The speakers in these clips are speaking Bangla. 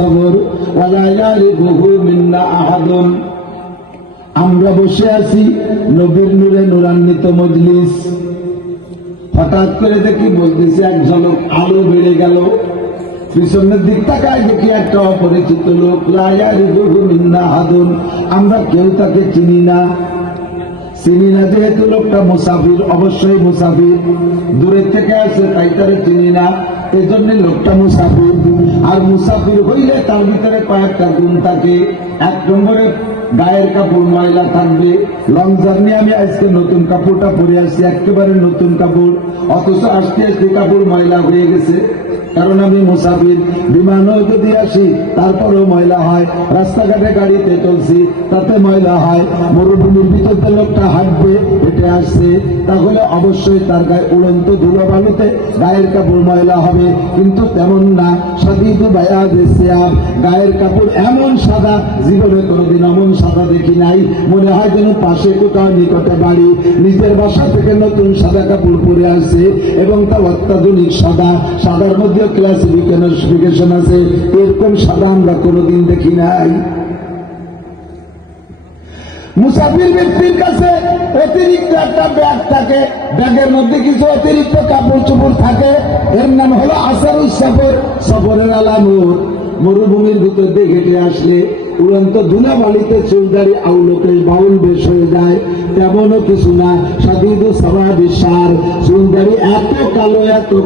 সবর ওয়ালা ইয়ারিফুহু মিন্না আহাদুন। আমরা বসে আছি নবীর নূরে নূরান্বিত মজলিস, হঠাৎ করে দেখি বলতেছে এক ঝলক আলো বেড়ে গেল, পিছনের দিক তাকায় দেখি একটা অপরিচিত লোক, লা ইয়ারিফুহু মিন্না আহাদুন, আমরা কেউ তাকে চিনি না। যেহেতু লোকটা মুসাফির, অবশ্যই মুসাফির, দূরের থেকে আসে তাই তারে চিনি না, এই জন্য লোকটা মুসাফির। আর মুসাফির হইলে তার ভিতরে কয়েকটা গুণ থাকে। এক নম্বরে গায়ের কাপড় ময়লা থাকবে। লং জার্নি আমি আজকে নতুন কাপড়টা পরে আসছি, একেবারে নতুন কাপড়, অথচ আজকে কাপড় ময়লা হয়ে গেছে, কারণ আমি মুসাফির। বিমানও যদি আসি তারপরেও ময়লা হয়, রাস্তাঘাটে গাড়িতে চলছি তাতে ময়লা হয়। মরুভূমির ভিতরে লোকটা হাঁটবে, হেঁটে আসছে, তাহলে অবশ্যই তার গায়ে উড়ন্ত ধুলো বালুতে গায়ের কাপড় ময়লা হবে। কিন্তু তেমন না, সাদিদু বায়াদে সিয়াব, গায়ের কাপড় এমন সাদা, জীবনে কোনোদিন এমন সাদা দেখি নাই, মনে হয় যেন পাশে কোথাও নিকটে বাড়ি, নিজের বাসা থেকে নতুন সাদা কাপড় পরে আসছে এবং তা অত্যাধুনিক সাদা। সাদার মধ্যে ক্লাসিফিকেশন আছে, এরকম সাদা আমরা কোনোদিন দেখি নাই। মুসাফির ব্যক্তির কাছে অতিরিক্ত একটা ব্যাগ থাকে, ব্যাগের মধ্যে কিছু অতিরিক্ত কাপড় চোপড় থাকে, এর নাম হলো আসারুস সফর, সফরের আলামত। মরুভূমির ভিতর দিয়ে হেঁটে আসলে উড়ন্ত ধুলাবালিতে চুলদারি আউলতে বাউল বেশ হয়ে যায়, তেমনও কিছু না। সাদিদু সাবাবিসার, চুলদারি এত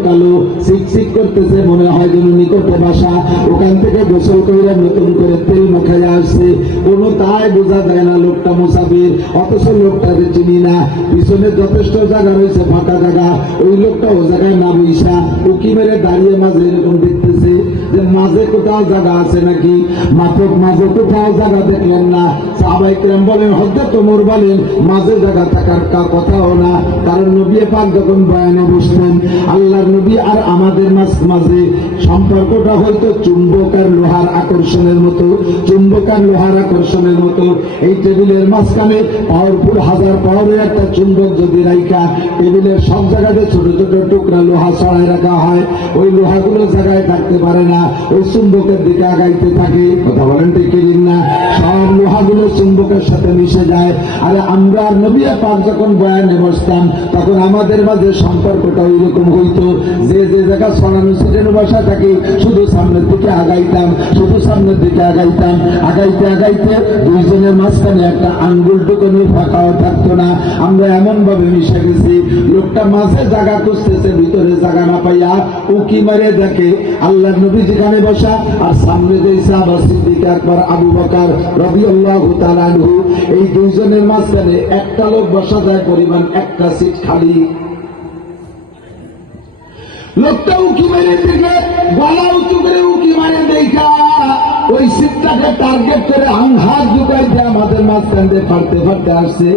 কালো চিকচিক করতেছে, মনে হয় যেন নিকটে বাসা, ওখান থেকে গোসল করে নতুন করে তেল মাখায় আসছে, কোনো তাই বোঝা যায় না লোকটা মুসাফির, অথচ লোকটাকে চিনি না। পিছনে যথেষ্ট জায়গা রয়েছে, ফাঁকা জায়গা, ওই লোকটা ও জায়গায় না বইসা উকি মেরে দাঁড়িয়ে মাঝে এরকম দেখতেছে যে মাঝে কোথাও জায়গা আছে নাকি, মাঝে কোথাও জায়গা দেখলেন না। সাহাবায়ে কেরাম বলেন, হযরত ওমর বলেন, মাঝে জায়গা থাকার কথাও না, কারণ নবী পাক যখন বয়ানে বসলেন, আল্লাহর নবী আর আমাদের মাঝে সম্পর্কটা হয়তো চুম্বক আর লোহার আকর্ষণের মতো, চুম্বক আর লোহার আকর্ষণের মতো। এই টেবিলের মাঝখানে পাওয়ারফুল, হাজার পাওয়ারের একটা চুম্বক যদি রাখা, টেবিলের সব জায়গাতে ছোট ছোট টুকরা লোহা ছড়ায় রাখা হয়, ওই লোহাগুলো জায়গায় থাকতে পারে না, ওই চুম্বকের দিকে আগাইতে থাকে। কথা বলেন ঠিক না? সব লোহাগুলো চুম্বকের সাথে মিশে যায়। আরে আমরা আর নবী পাক যখন বয়ানে বসতাম, তখন আমাদের মাঝে সম্পর্কটা ওইরকম হইতো, যে যে জায়গা ছড়ানো ছিটানো বসা থাকে, শুধু সামনের দিকে আগাইতাম, শুধু সামনের দিকে আগাইতাম, আগাইতে আগাইতে দুইজনের মাঝখানে একটা আঙ্গুল টুকুনি ফাঁকাও থাকতো না। আমরা এমন ভাবে মিশে গেছি, লোকটা মাঝে জায়গা খুঁজতেছে, ভিতরে জায়গা না পাইয়া উকি মারে দেখে আল্লাহর নবী যেখানে বসা, আর সামনে যে সাহাবা সিদ্দিক আকবর আবু বকর রাদিয়াল্লাহু তাআলা আনহু, এই দুইজনের মাঝখানে একটা লোক বসা যায় পরিমাণ, একটা সিট খালি। লোকটা উকি মারে দেখে, গলা উঁচু করে উকি মারে দেখা ওই সিটটাকে টার্গেট করে হাত ঢুকাই দিয়ে আমাদের মাঝখান দিয়ে ফাড়তে আসছে।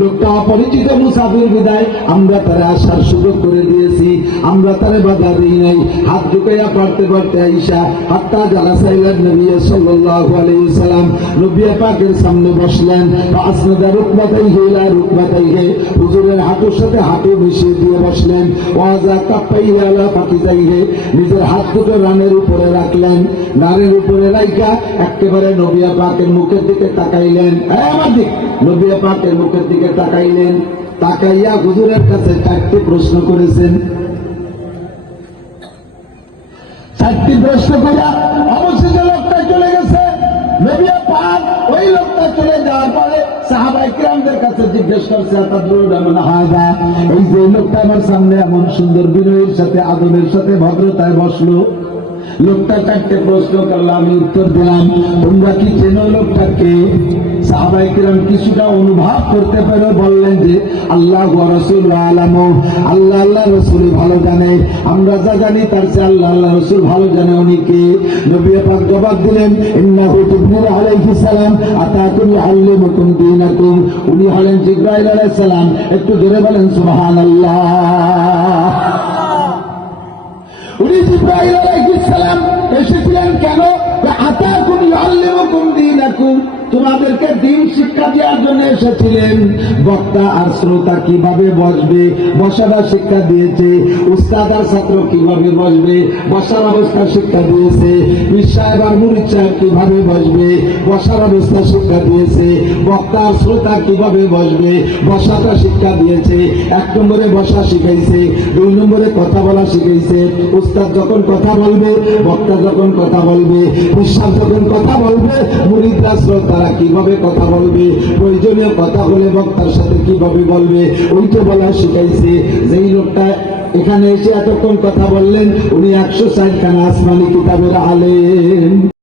লোকটা অপরিচিত মুসাফির বিদায় আমরা তারা আসার সুযোগ করে দিয়েছি, আমরা তারে বাধা দিই নাই। হাত ঢুকাইয়া ফাড়তে আইসা হাত্তা জালাসাইলেন নবী সাল্লাল্লাহু আলাইহি সাল্লাম, নবী পাকের সামনে বসলেন। আসনাদা রুকবাতাইহি ইলা রুকবাতাইহি, হুজুরের হাঁটুর সাথে হাঁটু মিশিয়ে দিয়ে বসলেন। ওয়াজা কাফাইহি আলা ফাকিদাইহি, নিজের হাত দুটো রানের উপরে রাখলেন, নারের উপরে রাইখা একেবারে নবী পাকের মুখের দিকে তাকাইলেন। নবী পাকের মুখের দিকে তাকাইলেন, তাকাইয়া হুজুরের কাছে চারটি প্রশ্ন করেছেন। চারটি প্রশ্ন করিয়া অবশেষে লোকটা চলে গেছে। নবী পাক ওই লোকটা চলে যাওয়ার পরে সাহাবায়ে কেরামদের কাছে জিজ্ঞেস করছে, এই যে লোকটা আমার সামনে এমন সুন্দর বিনয়ের সাথে, আদবের সাথে, ভদ্রতায় বসলো, লোকটা চারটে প্রশ্ন করলো, আমি উত্তর দিলাম, তোমরা কি চেনো লোকটাকে? সাহাবায়ে কেরাম কিছুটা অনুভব করতে পেরে বললেন যে আল্লাহ ওয়া রাসূলু আলামু, আল্লাহ রাসূল ভালো জানে, আমরা যা জানি তার চেয়ে আল্লাহ রাসূল ভালো জানে। উনি কে? নবী পাক জবাব দিলেন, ইন্নাহু জিবরিল আলাইহিস সালাম আতাকুম ইউআল্লিমুকুম দীনাকুম, উনি হলেন জিবরাইল আলাইহিস সালাম। একটু জোরে বলেন সুবহানাল্লাহ। উনি জিবরাইল আলাইহিস সালাম এসেছিলেন কেন? আতাকুম ইউআল্লিমুকুম দীনাকুম, তোমাদেরকে দিন শিক্ষা দেওয়ার জন্য এসেছিলেন। বক্তা আর শ্রোতা কিভাবে বসবে বসাটা শিক্ষা দিয়েছে, উস্তাদ আর ছাত্র কিভাবে বসবে বসার অবস্থা শিক্ষা দিয়েছে, পীর সাহেব আর মুরিদ সাহেব কিভাবে বসবে বসার অবস্থা শিক্ষা দিয়েছে, বক্তা আর শ্রোতা কিভাবে বসবে বসাটা শিক্ষা দিয়েছে। 1 নম্বরে বসা শিখাইছে, 2 নম্বরে কথা বলা শিখাইছে। উস্তাদ যখন কথা বলবে, বক্তা যখন কথা বলবে, পীর সাহেব যখন কথা বলবে, মুরিদরা শ্রোতারা কিভাবে কথা বলবে, প্রয়োজনীয় কথা বলে বক্তার সাথে কিভাবে বলবে ওইটা বলা শিখাইছে। যেই লোকটা এখানে এসে এতক্ষণ কথা বললেন উনি 160 খানা আসমানি কিতাবের আলেম।